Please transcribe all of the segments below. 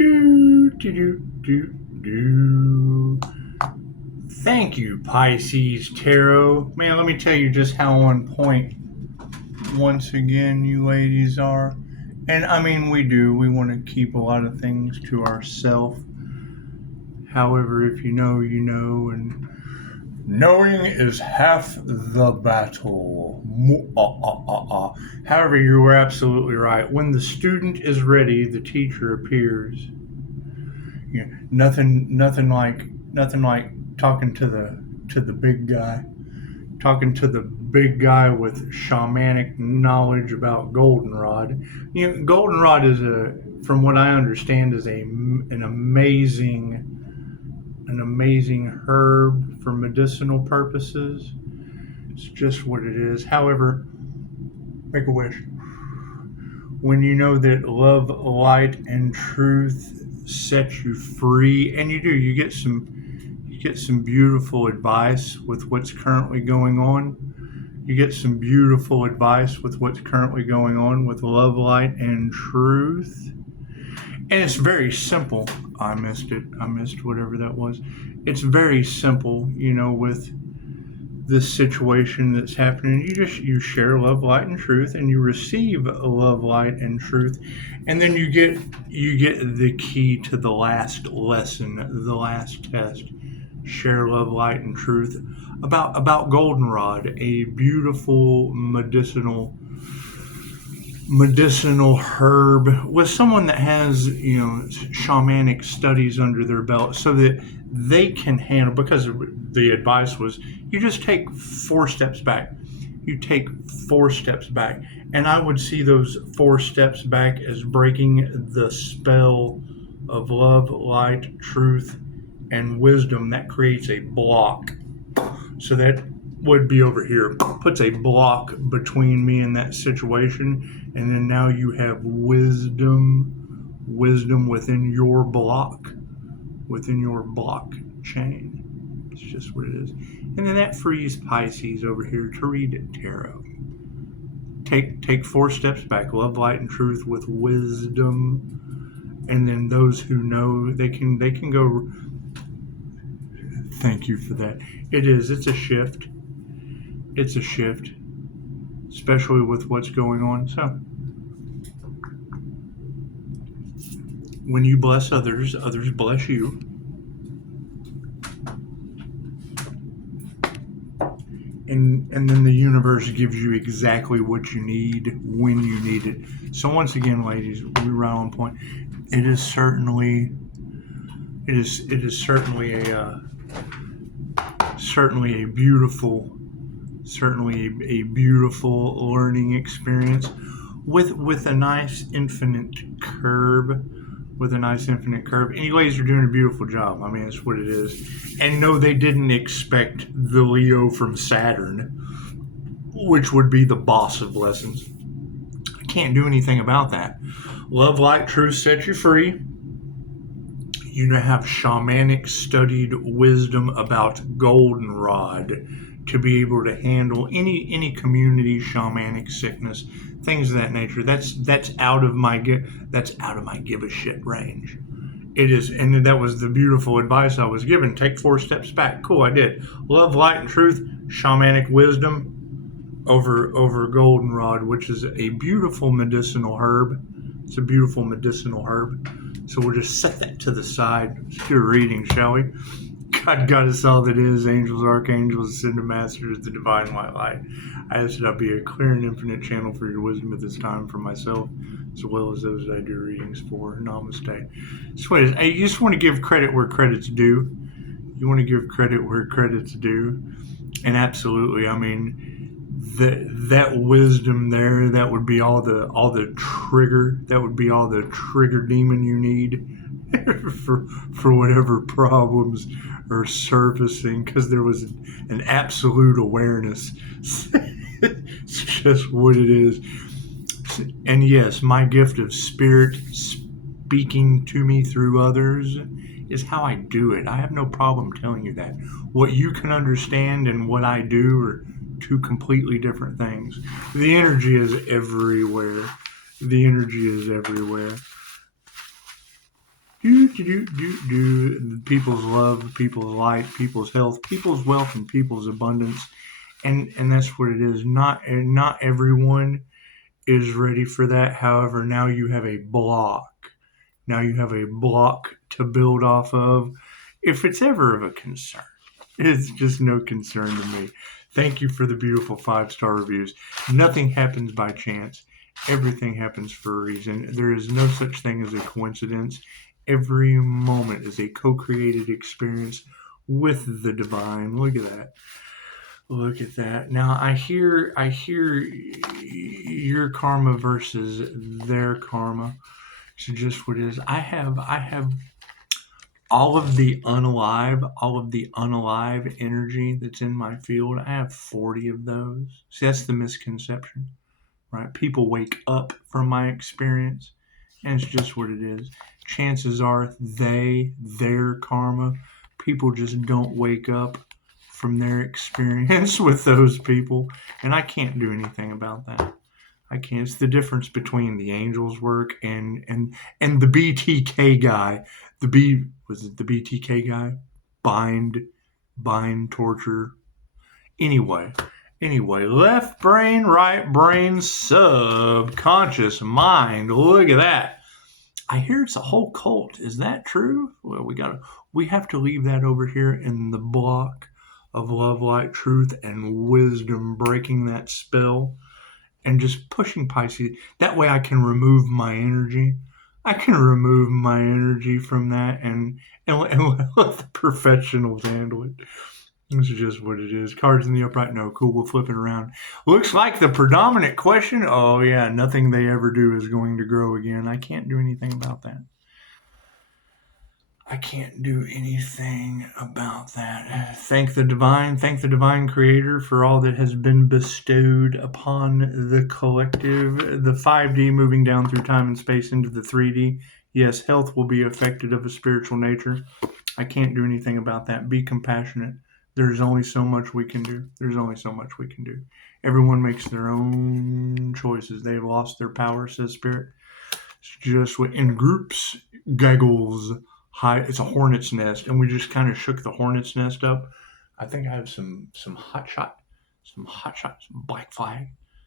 Do, do, do, do, do. Thank you, Pisces Tarot. Man, let me tell you just how on point, once again, you ladies are. And I mean, we do. We want to keep a lot of things to ourselves. However, if you know, you know, and knowing is half the battle. However, you were absolutely right. When the student is ready, the teacher appears. You know, nothing like talking to the big guy, talking to the big guy with shamanic knowledge about goldenrod. You know, goldenrod is from what I understand, is an amazing herb for medicinal purposes. It's just what it is. However, make a wish. When you know that love, light, and truth set you free, and you do, you get some beautiful advice with what's currently going on. You get some beautiful advice with what's currently going on with love, light, and truth. And it's very simple. I missed it. I missed whatever that was. It's very simple, you know, with this situation that's happening. You share love, light, and truth, and you receive love, light, and truth. And then you get the key to the last lesson, the last test. Share love, light, and truth about goldenrod, a beautiful medicinal herb, with someone that has, you know, shamanic studies under their belt, so that they can handle, because the advice was, you just take 4 steps back. You take 4 steps back. And I would see those 4 steps back as breaking the spell of love, light, truth, and wisdom that creates a block. So that would be over here, puts a block between me and that situation, and then now you have wisdom within your block chain. It's just what it is. And then that frees Pisces over here to read tarot. Take 4 steps back, love, light, and truth with wisdom, and then those who know, they can go. Thank you for that. It's a shift. It's a shift, especially with what's going on. So, when you bless others, others bless you. And then the universe gives you exactly what you need when you need it. So once again, ladies, we're right on point. It is certainly a beautiful learning experience with a nice infinite curve. And you ladies are doing a beautiful job. I mean, it's what it is. And no, they didn't expect the Leo from Saturn, which would be the boss of lessons. I can't do anything about that. Love, light, truth set you free. You now have shamanic studied wisdom about goldenrod to be able to handle any community shamanic sickness, things of that nature. That's out of my give a shit range. It is, and that was the beautiful advice I was given. Take 4 steps back. Cool, I did. Love, light, and truth, shamanic wisdom over goldenrod, which is a beautiful medicinal herb. It's a beautiful medicinal herb. So we'll just set that to the side. Let's do a reading, shall we? God, Goddess, all that is, angels, archangels, ascended masters, the divine white light. I ask that I be a clear and infinite channel for your wisdom at this time for myself, as well as those that I do readings for. Namaste. So you just want to give credit where credit's due. You want to give credit where credit's due. And absolutely, I mean, that wisdom there, that would be all the trigger. That would be all the trigger demon you need for whatever problems are surfacing, because there was an absolute awareness. It's just what it is. And yes, my gift of spirit speaking to me through others is how I do it. I have no problem telling you that. What you can understand and what I do are 2 completely different things. The energy is everywhere. People's love, people's light, people's health, people's wealth, and people's abundance. And that's what it is. Not everyone is ready for that. However, now you have a block. Now you have a block to build off of. If it's ever of a concern, it's just no concern to me. Thank you for the beautiful 5-star reviews. Nothing happens by chance. Everything happens for a reason. There is no such thing as a coincidence. Every moment is a co-created experience with the divine. Look at that. Look at that. Now I hear your karma versus their karma. So just what it is. I have all of the unalive energy that's in my field. I have 40 of those. See, that's the misconception, right? People wake up from my experience, and it's just what it is. Chances are their karma. People just don't wake up from their experience with those people, and I can't do anything about that. I can't. It's the difference between the angels' work and the BTK guy. Was it the BTK guy? Bind, torture. Anyway, left brain, right brain, subconscious mind. Look at that. I hear it's a whole cult. Is that true? Well, we have to leave that over here in the block of love, light, truth, and wisdom, breaking that spell and just pushing Pisces. That way I can remove my energy. I can remove my energy from that and let the professionals handle it. This is just what it is. Cards in the upright. No, cool. We'll flip it around. Looks like the predominant question. Oh, yeah. Nothing they ever do is going to grow again. I can't do anything about that. I can't do anything about that. Thank the divine creator for all that has been bestowed upon the collective. The 5D moving down through time and space into the 3D. Yes, health will be affected of a spiritual nature. I can't do anything about that. Be compassionate. There's only so much we can do. Everyone makes their own choices. They've lost their power, says Spirit. It's just in groups, gaggles. It's a hornet's nest, and we just kind of shook the hornet's nest up. I think I have some hot shot, some black flag,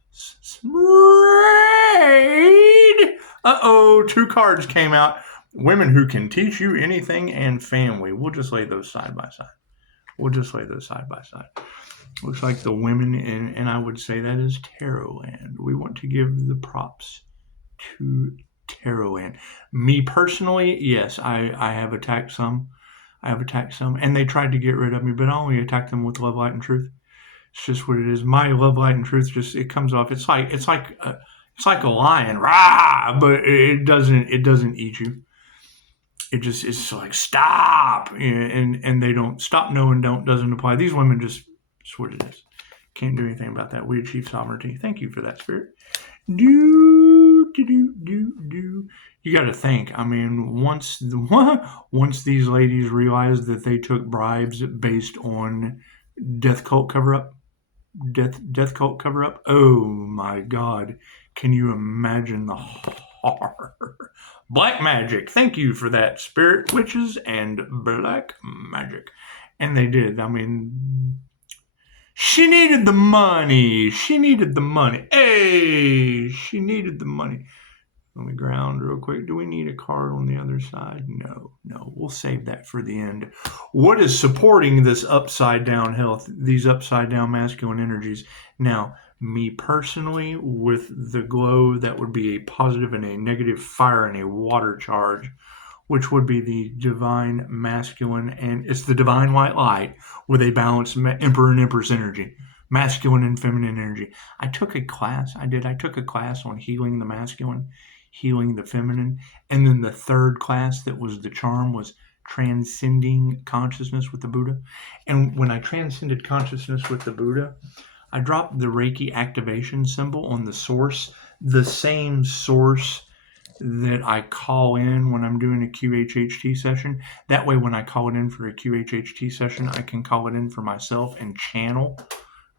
some raid. 2 cards came out. Women who can teach you anything and family. We'll just lay those side by side. Looks like the women, and I would say that is Tarotland. We want to give the props to Tarotland. Me personally, yes, I have attacked some. And they tried to get rid of me, but I only attacked them with love, light, and truth. It's just what it is. My love, light, and truth it comes off. It's like a lion, rah! But it doesn't eat you. It's like stop, and they don't stop. No and don't doesn't apply. These women it's what it is. Can't do anything about that. We achieve sovereignty. Thank you for that, Spirit. You got to think. I mean, once these ladies realized that they took bribes based on death cult cover up. Oh my God! Can you imagine the horror? Black magic. Thank you for that, Spirit, witches, and black magic. And they did. I mean, she needed the money. Hey, she needed the money. Let me ground real quick. Do we need a card on the other side? No. We'll save that for the end. What is supporting this upside down health, these upside down masculine energies? Now, me personally, with the glow, that would be a positive and a negative fire and a water charge, which would be the divine masculine, and it's the divine white light with a balanced Emperor and Empress energy, masculine and feminine energy. I took a class on healing the masculine, healing the feminine, and then the third class that was the charm was transcending consciousness with the Buddha. And when I transcended consciousness with the Buddha, I dropped the Reiki activation symbol on the source, the same source that I call in when I'm doing a QHHT session. That way, when I call it in for a QHHT session, I can call it in for myself and channel.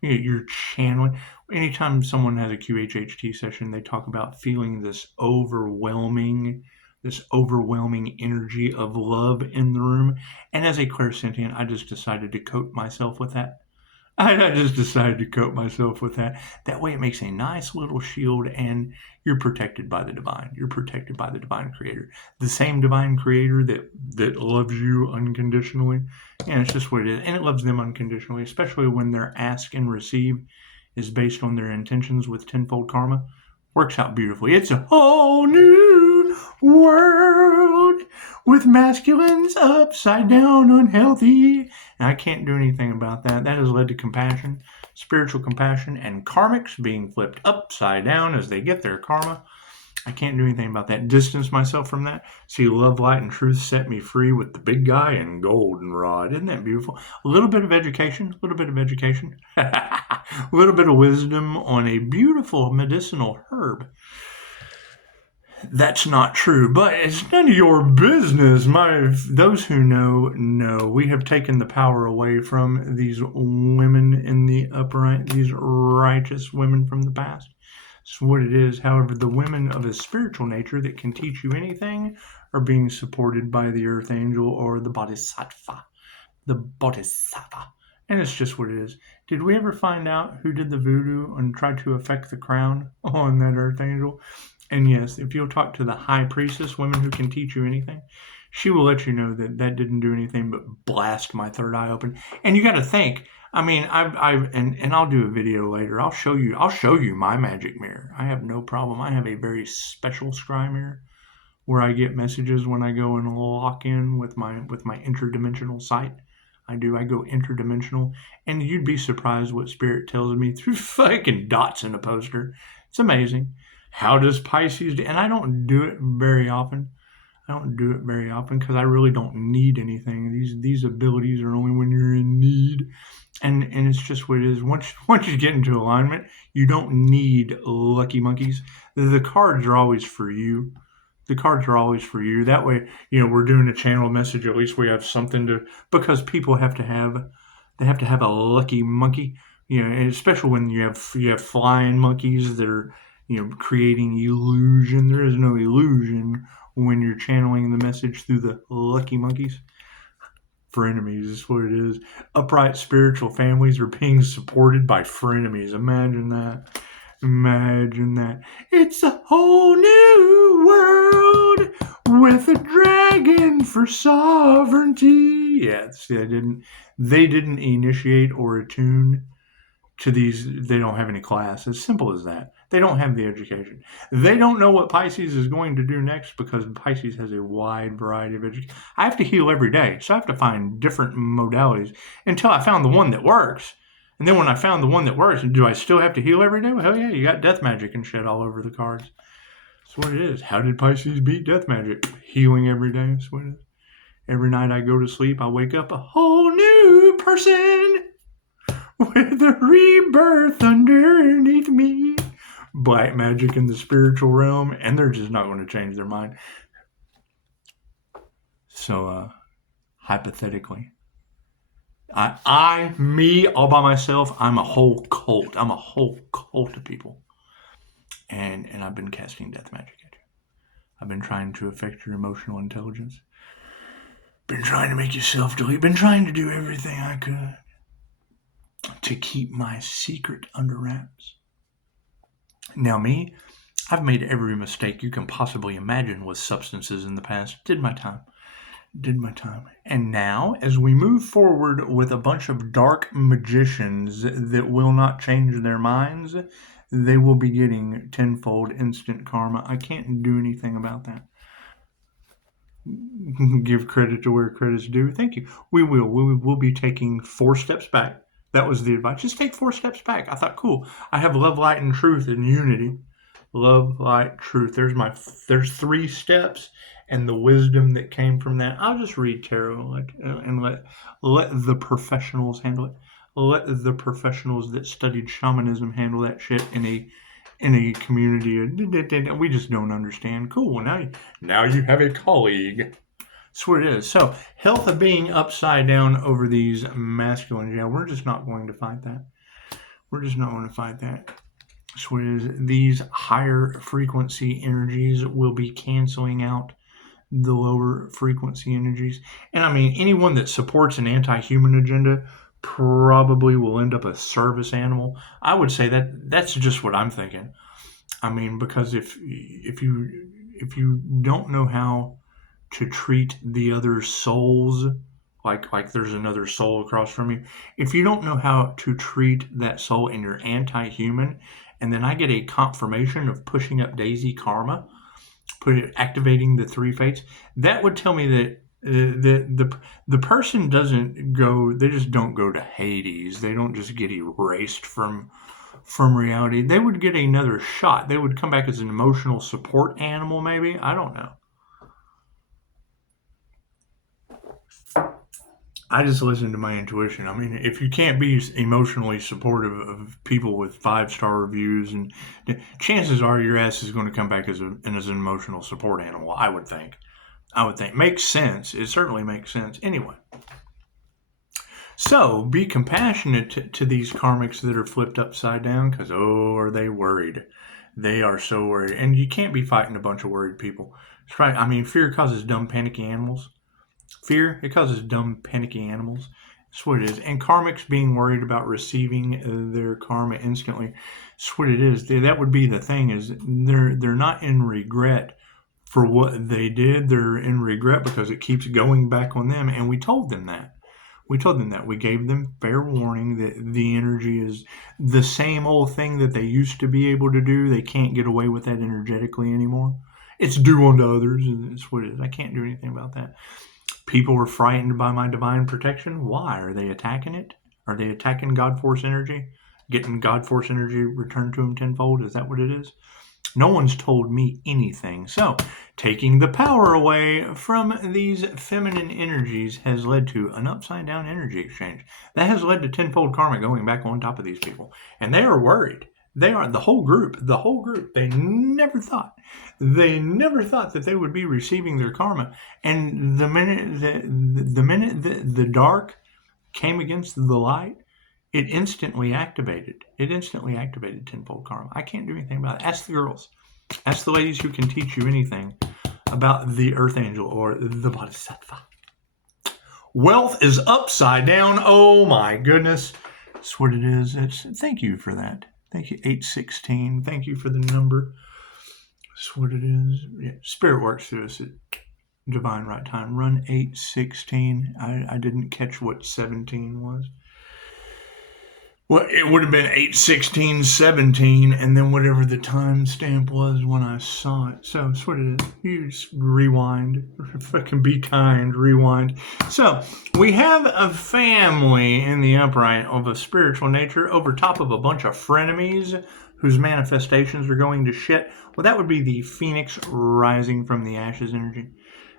You're channeling. Anytime someone has a QHHT session, they talk about feeling this overwhelming this overwhelming energy of love in the room. And as a clairsentient, I just decided to coat myself with that. I just decided to coat myself with that. That way it makes a nice little shield, and you're protected by the divine. You're protected by the divine creator. The same divine creator that loves you unconditionally. Yeah, it's just what it is. And it loves them unconditionally, especially when their ask and receive is based on their intentions with tenfold karma. Works out beautifully. It's a whole new world with masculines upside down unhealthy. And I can't do anything about that. That has led to compassion, spiritual compassion, and karmics being flipped upside down as they get their karma. I can't do anything about that. Distance myself from that. See, love, light, and truth set me free with the big guy and goldenrod. Isn't that beautiful? A little bit of education, a little bit of education, a little bit of wisdom on a beautiful medicinal herb. That's not true, but it's none of your business. Those who know. We have taken the power away from these women in the upright, these righteous women from the past. It's what it is. However, the women of a spiritual nature that can teach you anything are being supported by the Earth Angel or the Bodhisattva. The Bodhisattva. And it's just what it is. Did we ever find out who did the voodoo and tried to affect the crown on that Earth Angel? And yes, if you'll talk to the High Priestess, women who can teach you anything, she will let you know that that didn't do anything but blast my third eye open. And you got to think. I mean, I'll do a video later. I'll show you my magic mirror. I have no problem. I have a very special scry mirror where I get messages when I go and lock in with my interdimensional sight. I go interdimensional, and you'd be surprised what spirit tells me through fucking dots in a poster. It's amazing. How does Pisces do? And I don't do it very often. Because I really don't need anything. These abilities are only when you're in need. And it's just what it is. Once you get into alignment, you don't need lucky monkeys. The cards are always for you. That way, we're doing a channel message. At least we have something to, because people have to have a lucky monkey. And especially when you have flying monkeys that are, creating illusion. There is no illusion when you're channeling the message through the lucky monkeys. Frenemies is what it is. Upright spiritual families are being supported by frenemies. Imagine that. It's a whole new world with a dragon for sovereignty. Yeah, see, they didn't initiate or attune to these. They don't have any class. As simple as that. They don't have the education. They don't know what Pisces is going to do next because Pisces has a wide variety of education. I have to heal every day, so I have to find different modalities until I found the one that works. And then when I found the one that works, do I still have to heal every day? Well, hell yeah, you got death magic and shit all over the cards. That's what it is. How did Pisces beat death magic? Healing every day. That's what it is. Every night I go to sleep, I wake up a whole new person with a rebirth underneath me. Black magic in the spiritual realm, and they're just not going to change their mind. So, hypothetically, me, all by myself, I'm a whole cult. I'm a whole cult of people. And I've been casting death magic at you. I've been trying to affect your emotional intelligence. Been trying to make you self-delete. Been trying to do everything I could to keep my secret under wraps. Now me, I've made every mistake you can possibly imagine with substances in the past. Did my time. And now, as we move forward with a bunch of dark magicians that will not change their minds, they will be getting tenfold instant karma. I can't do anything about that. Give credit to where credit's due. Thank you. We will be taking 4 steps back. That was the advice. Just take 4 steps back. I thought, cool. I have love, light, and truth and unity. Love, light, truth. There's 3 steps and the wisdom that came from that. I'll just read tarot and let the professionals handle it. Let the professionals that studied shamanism handle that shit in a community. We just don't understand. Cool. Now you have a colleague. That's what it is. So, health of being upside down over these masculines. Yeah, we're just not going to fight that. That's what it is. These higher frequency energies will be canceling out the lower frequency energies. And I mean, anyone that supports an anti-human agenda probably will end up a service animal. I would say that's just what I'm thinking. I mean, because if you don't know how to treat the other souls, like there's another soul across from you, if you don't know how to treat that soul and you're anti-human, and then I get a confirmation of pushing up Daisy karma, activating the three fates, that would tell me that the person doesn't go, they just don't go to Hades. They don't just get erased from reality. They would get another shot. They would come back as an emotional support animal, maybe. I don't know. I just listen to my intuition. I mean, if you can't be emotionally supportive of people with 5-star reviews, and chances are your ass is going to come back as an emotional support animal, I would think. Makes sense. It certainly makes sense. Anyway. So, be compassionate to these karmics that are flipped upside down, because, are they worried. They are so worried. And you can't be fighting a bunch of worried people. It's right. I mean, fear causes dumb, panicky animals. It causes dumb, panicky animals. That's what it is. And karmics being worried about receiving their karma instantly. That's what it is. That would be the thing, is they're not in regret for what they did. They're in regret because it keeps going back on them. And we told them that. We gave them fair warning that the energy is the same old thing that they used to be able to do. They can't get away with that energetically anymore. It's due unto others. It's what it is. I can't do anything about that. People were frightened by my divine protection. Why? Are they attacking it? Are they attacking God Force energy? Getting God Force energy returned to them tenfold? Is that what it is? No one's told me anything. So, taking the power away from these feminine energies has led to an upside down energy exchange. That has led to tenfold karma going back on top of these people. And they are worried. They are the whole group. They never thought that they would be receiving their karma. And the minute the dark came against the light, it instantly activated tenfold karma. I can't do anything about it. Ask the girls. Ask the ladies who can teach you anything about the Archangel or the Bodhisattva. Wealth is upside down. Oh my goodness. That's what it is. Thank you for that. Thank you, 816. Thank you for the number. That's what it is. Yeah, Spirit works through us at divine right time. Run 816. I didn't catch what 17 was. Well, it would have been 8/16/17, and then whatever the timestamp was when I saw it. So that's what it is. You just rewind. If I can be kind, rewind. So we have a family in the upright of a spiritual nature over top of a bunch of frenemies whose manifestations are going to shit. Well, that would be the phoenix rising from the ashes energy.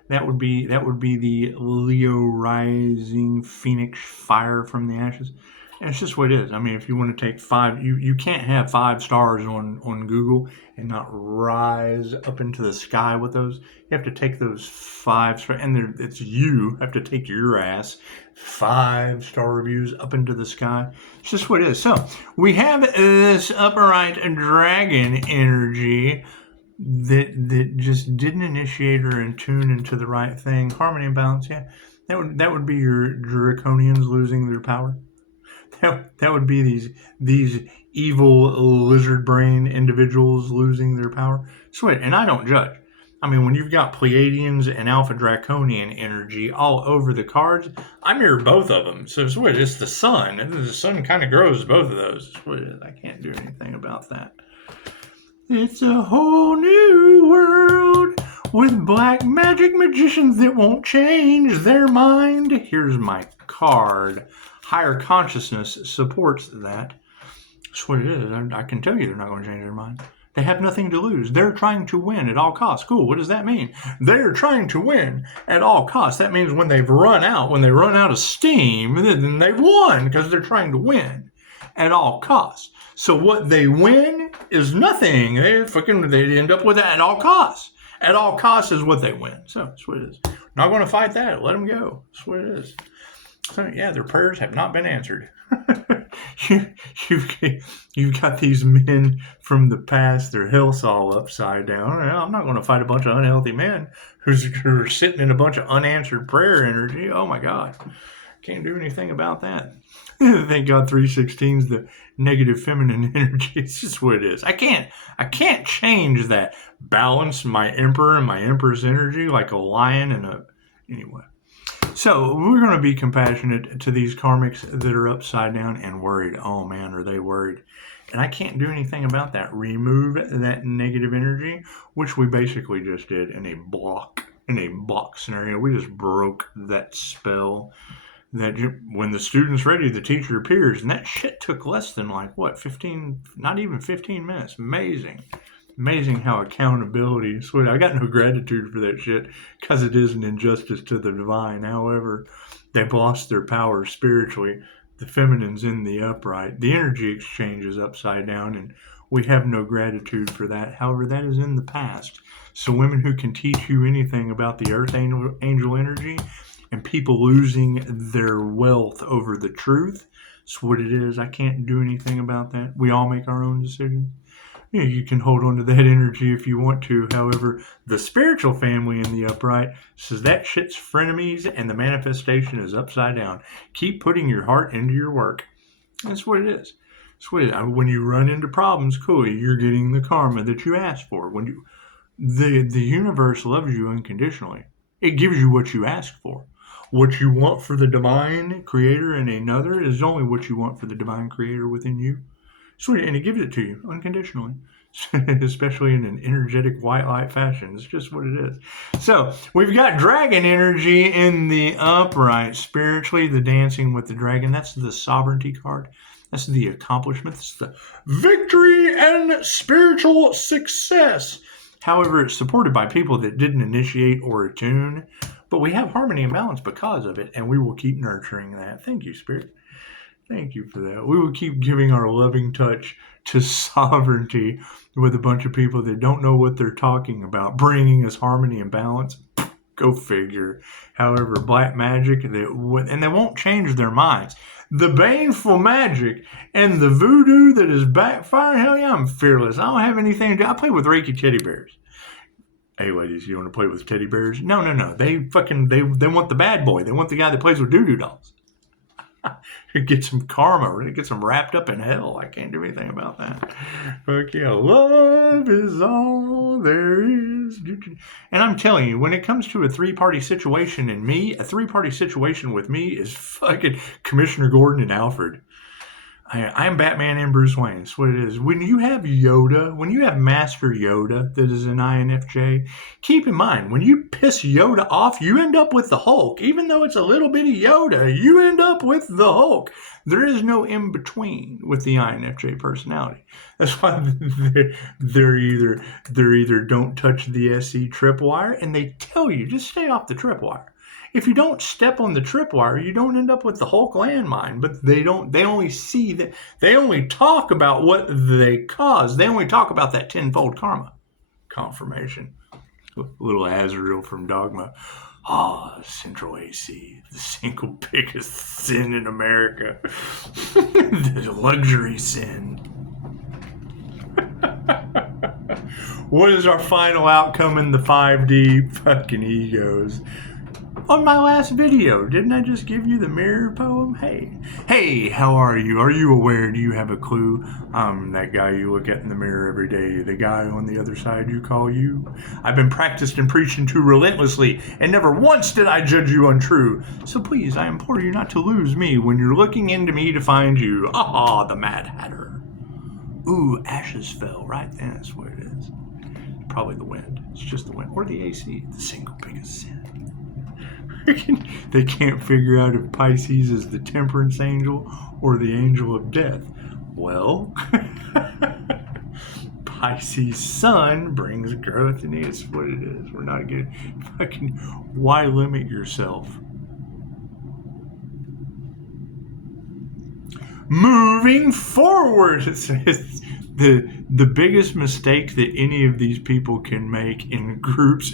That would be the Leo rising phoenix fire from the ashes. And it's just what it is. I mean, if you want to take you can't have 5 stars on Google and not rise up into the sky with those. You have to take those 5 stars, and it's you have to take your ass 5-star reviews up into the sky. It's just what it is. So we have this upright dragon energy that just didn't initiate or in tune into the right thing. Harmony and balance. Yeah, that would be your draconians losing their power. That would be these evil lizard brain individuals losing their power. Sweet, and I don't judge. I mean, when you've got Pleiadians and Alpha Draconian energy all over the cards, I mirror both of them. So sweet, it's the sun. And the sun kind of grows both of those. Sweet, I can't do anything about that. It's a whole new world with black magic magicians that won't change their mind. Here's my card. Higher consciousness supports that. That's what it is. I can tell you they're not going to change their mind. They have nothing to lose. They're trying to win at all costs. Cool. What does that mean? They're trying to win at all costs. That means when they run out of steam, then they've won because they're trying to win at all costs. So what they win is nothing. They end up with it at all costs. At all costs is what they win. So that's what it is. Not going to fight that. Let them go. That's what it is. So yeah, their prayers have not been answered. you, you've got these men from the past, their health's all upside down. I'm not going to fight a bunch of unhealthy men who are sitting in a bunch of unanswered prayer energy. Oh my God. Can't do anything about that. Thank God 316 is the negative feminine energy. It's just what it is. I can't change that. Balance my emperor and my empress energy like a lion and a... Anyway. So we're going to be compassionate to these karmics that are upside down and worried. Oh man, are they worried? And I can't do anything about that. Remove that negative energy, which we basically just did in a block scenario. We just broke that spell. That when the student's ready, the teacher appears, and that shit took less than 15, not even 15 minutes. Amazing how accountability. Sweet, I got no gratitude for that shit because it is an injustice to the divine. However, they've lost their power spiritually. The feminine's in the upright. The energy exchange is upside down, and we have no gratitude for that. However, that is in the past. So women who can teach you anything about the earth angel energy and people losing their wealth over the truth, that's what it is. I can't do anything about that. We all make our own decisions. Yeah, you can hold on to that energy if you want to. However, the spiritual family in the upright says that shit's frenemies and the manifestation is upside down. Keep putting your heart into your work. That's what it is. That's what it is. When you run into problems, cool, you're getting the karma that you asked for. The universe loves you unconditionally. It gives you what you ask for. What you want for the divine creator in another is only what you want for the divine creator within you. Sweet, and it gives it to you unconditionally, especially in an energetic white light fashion. It's just what it is. So we've got dragon energy in the upright. Spiritually, the dancing with the dragon. That's the sovereignty card. That's the accomplishment. That's the victory and spiritual success. However, it's supported by people that didn't initiate or attune. But we have harmony and balance because of it, and we will keep nurturing that. Thank you, Spirit. Thank you for that. We will keep giving our loving touch to sovereignty with a bunch of people that don't know what they're talking about, bringing us harmony and balance. Go figure. However, black magic, and they won't change their minds. The baneful magic and the voodoo that is backfiring, hell yeah, I'm fearless. I don't have anything to do. I play with Reiki teddy bears. Hey, ladies, you want to play with teddy bears? No. They want the bad boy. They want the guy that plays with doo-doo dolls. It gets some karma. It gets them wrapped up in hell. I can't do anything about that. Fuck yeah. Love is all there is. And I'm telling you, when it comes to a three-party situation a three-party situation with me is fucking Commissioner Gordon and Alfred. I am Batman and Bruce Wayne. That's what it is. When you have Yoda, when you have Master Yoda that is an INFJ, keep in mind, when you piss Yoda off, you end up with the Hulk. Even though it's a little bitty Yoda, you end up with the Hulk. There is no in-between with the INFJ personality. That's why they're either don't touch the SE tripwire, and they tell you, just stay off the tripwire. If you don't step on the tripwire, you don't end up with the Hulk landmine. But they only talk about what they cause. They only talk about that tenfold karma. Confirmation. Little Azrael from Dogma. Central AC, the single biggest sin in America. The luxury sin. What is our final outcome in the 5D fucking egos? On my last video, didn't I just give you the mirror poem? Hey, how are you? Are you aware? Do you have a clue? I'm that guy you look at in the mirror every day, the guy on the other side you call you. I've been practiced and preaching to relentlessly, and never once did I judge you untrue. So please, I implore you not to lose me when you're looking into me to find you. The Mad Hatter. Ooh, ashes fell right then. That's what it is. Probably the wind. It's just the wind. Or the AC, the single biggest sin. They can't figure out if Pisces is the temperance angel or the angel of death. Well, Pisces sun brings growth, and it's what it is. We're not good. Why limit yourself? Moving forward, it says, the biggest mistake that any of these people can make in groups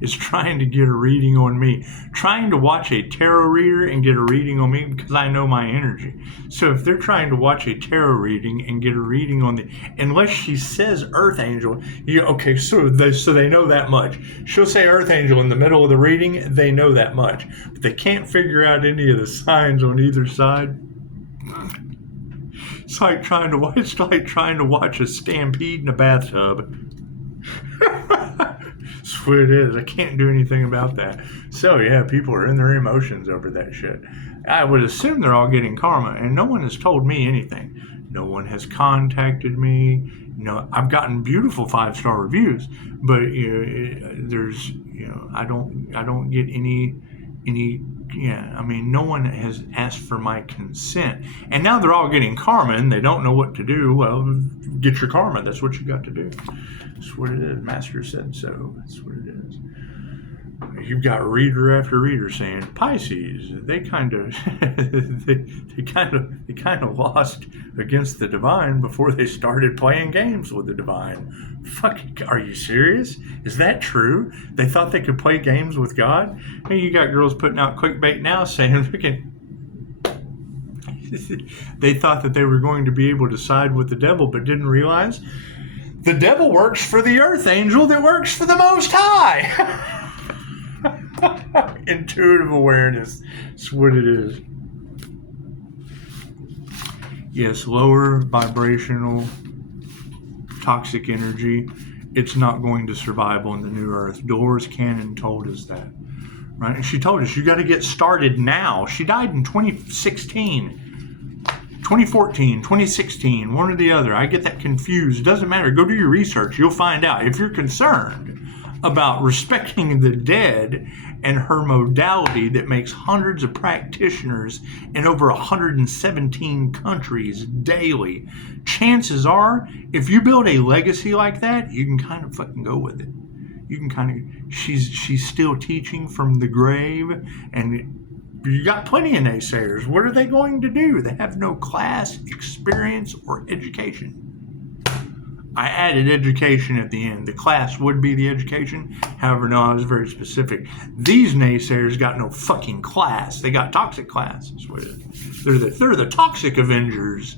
is trying to get a reading on me, trying to watch a tarot reader and get a reading on me, because I know my energy. So if they're trying to watch a tarot reading and get a reading on unless she says Earth Angel, okay, so they know that much. She'll say Earth Angel in the middle of the reading, they know that much, but they can't figure out any of the signs on either side. It's like trying to watch a stampede in a bathtub. That's what it is. I can't do anything about that. So yeah, people are in their emotions over that shit. I would assume they're all getting karma, and no one has told me anything. No one has contacted me. I've gotten beautiful 5-star reviews, but there's I don't get any. Yeah, I mean, no one has asked for my consent. And now they're all getting karma and they don't know what to do. Well, get your karma. That's what you got to do. That's what it is. Master said so. That's what it is. You've got reader after reader saying Pisces. They kind of they kind of lost against the divine before they started playing games with the divine. Fuck, are you serious? Is that true? They thought they could play games with God? Hey, you got girls putting out clickbait now saying they thought that they were going to be able to side with the devil, but didn't realize the devil works for the Earth Angel that works for the Most High. Intuitive awareness. That's what it is. Yes, lower vibrational toxic energy. It's not going to survive on the new Earth. Dolores Cannon told us that. Right? And she told us you got to get started now. She died in 2016. 2014, 2016, one or the other. I get that confused. It doesn't matter. Go do your research. You'll find out. If you're concerned about respecting the dead and her modality that makes hundreds of practitioners in over 117 countries daily, chances are, if you build a legacy like that, you can kind of fucking go with it. You can kind of, she's still teaching from the grave, and you got plenty of naysayers. What are they going to do? They have no class, experience, or education. I added education at the end. The class would be the education. However, no, I was very specific. These naysayers got no fucking class. They got toxic class. That's what it is. They're the toxic Avengers.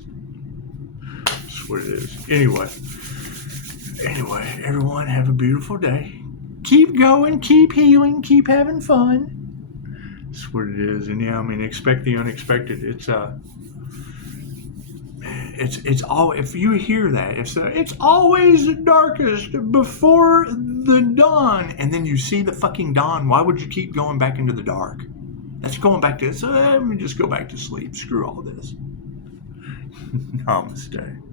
That's what it is. Anyway, everyone have a beautiful day. Keep going, keep healing, keep having fun. That's what it is. And yeah, I mean, expect the unexpected. It's all, if you hear that, it's always darkest before the dawn, and then you see the fucking dawn, why would you keep going back into the dark? That's going back to, let me just go back to sleep. Screw all this. Namaste.